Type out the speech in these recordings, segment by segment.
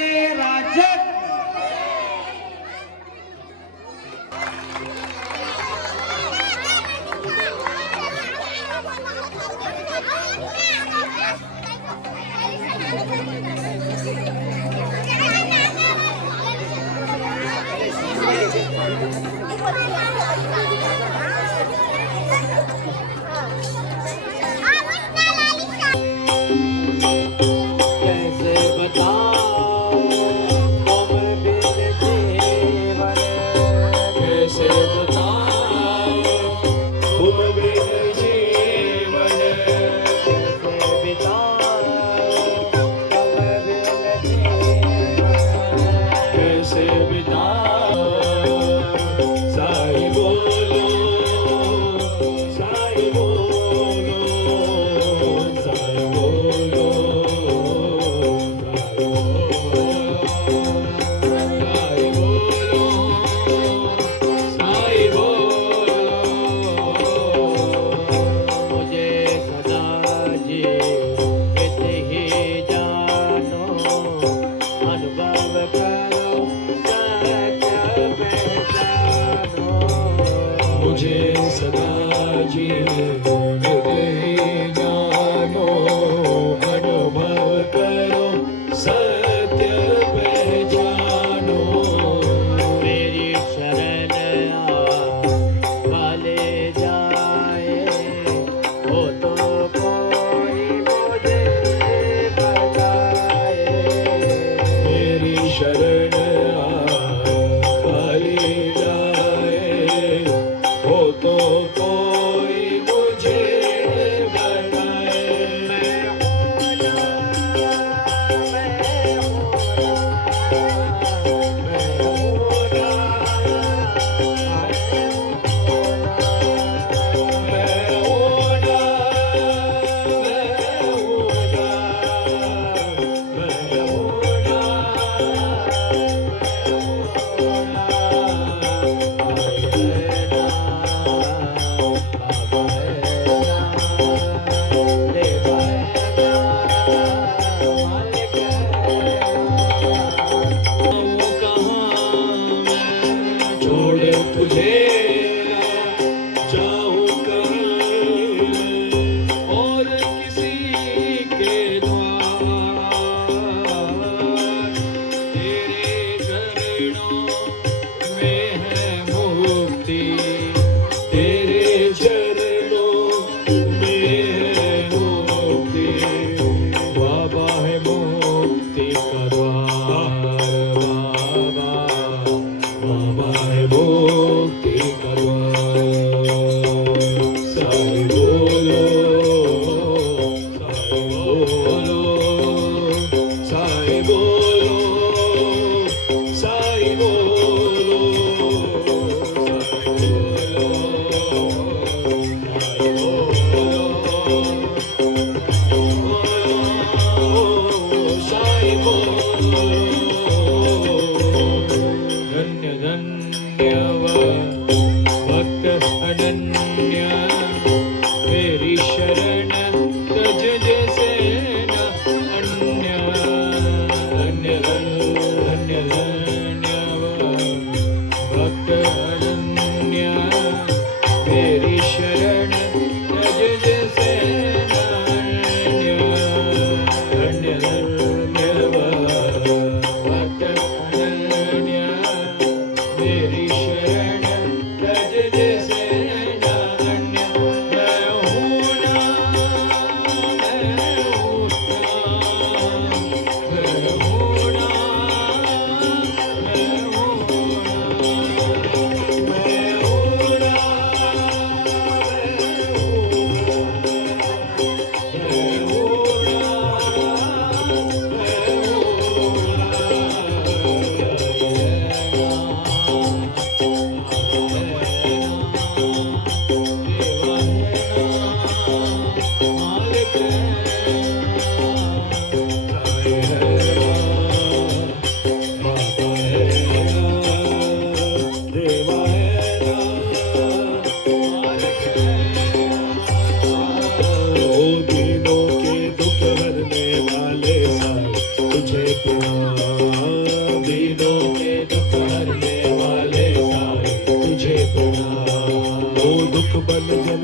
राजन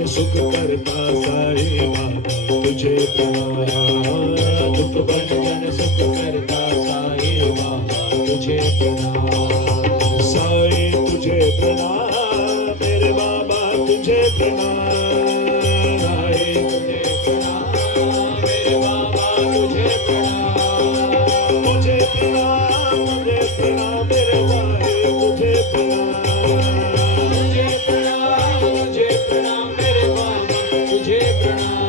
सुख करता साईं बाबा तुझे प्रणाम। दुख भंजन सुख करता साईं बाबा तुझे प्रणाम। साईं तुझे प्रणाम मेरे बाबा तुझे प्रणाम। साईं तुझे प्रणाम मेरे बाबा तुझे प्रणाम। तुझे प्रणाम तुझे प्रणाम मेरे भाई तुझे प्रणाम। तुझे प्रणाम तुझे प्रणाम मेरे बाबा तुझे प्रणाम।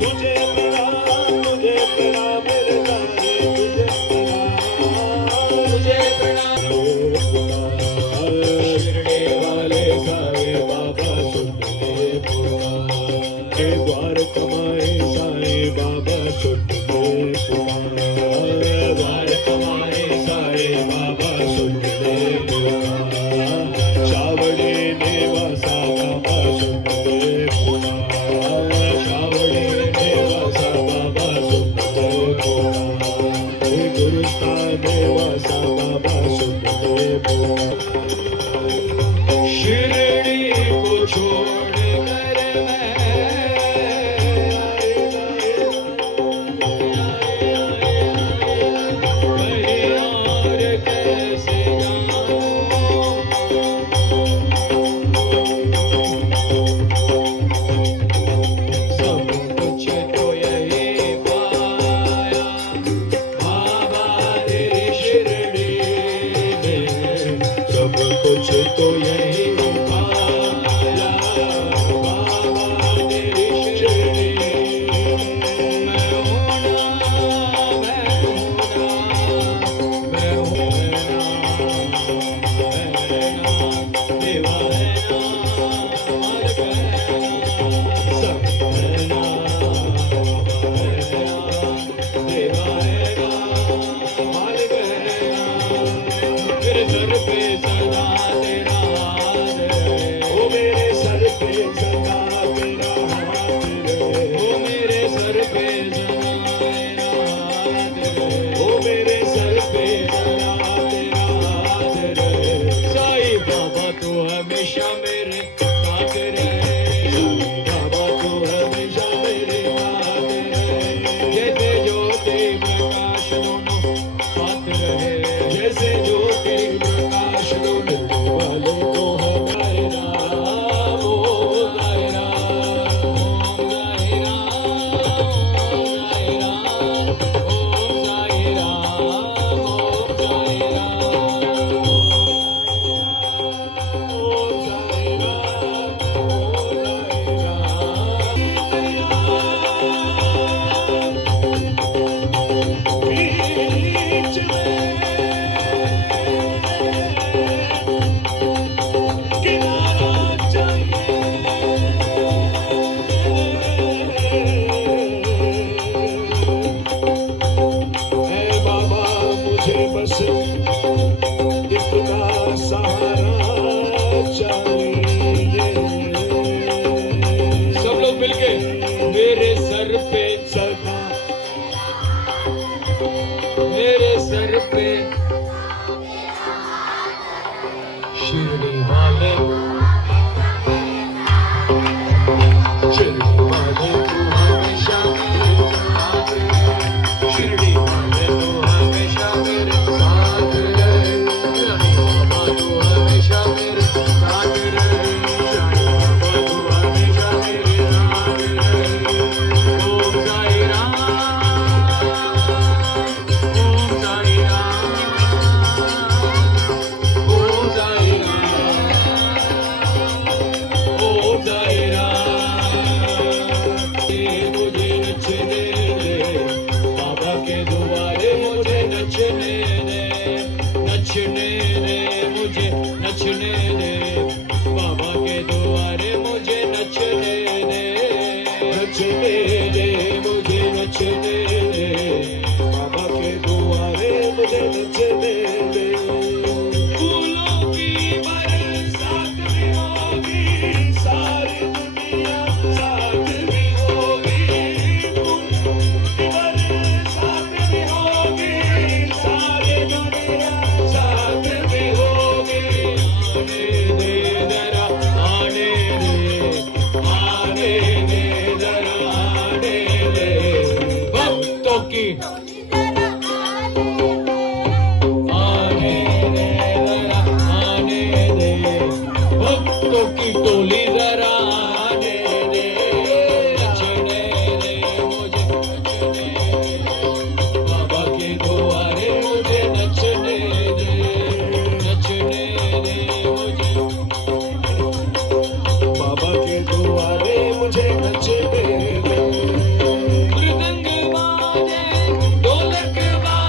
तुझे प्रणाम तुझे प्रणाम मेरे भाई तुझे प्रणाम। तुझे प्रणाम शिरडी वाले साईं बाबा सुन ले पुकार। के द्वार कमाए साईं बाबा सुन ले पुकार। द्वार कमाए साईं बाबा सुन ले पुकार। शावड़े नेवासा बाबा सुन ले पुकार। शावड़े नेवासा बाबा सुन ले पुकार। गुरुस्थान नेवासा बाबा सुन ले पुकार। शिरडी को छोड़ कर कुछ तो यही पाया बाबा तेरी शिरडी। मैं हमेशा मेरे साथ रहे। बाबा तू हमेशा मेरे साथ रहे। जैसे ज्योति प्रकाश दोनों साथ रहे। जैसे ज्योति प्रकाश दोनों वाले को हमारे राम ओम जय राम ओम जय राम ओम जय राम ओम जय सब लोग मिलके मेरे सर पे सदा मेरे सर पे शिरडी वाले शिरडी वाले तू हमेशा मेरे साथ रहे। शिरडी वाले तू हमेशा मेरे साथ रहे। शिरडी बाबा तू हमेशा मेरे साथ रहे। शिरडी बाबा तू हमेशा मेरे साथ रहे। ओम साई राम ओम साई राम ओम साई राम ओम साई राम। मुझे नचने दे बाबा के द्वारे मुझे नचने दे। नचने दे मुझे नचने दे बाबा के द्वारे मुझे नचने दे। नचने दे मुझे नचने दे बाबा के द्वारे मुझे नचने दे। फूलों की बरसात भी होगी सारी दुनिया साथ भी होगी। फूलों की बरसात भी होगी सारी दुनिया साथ भी कि दुआरे मुझे नचे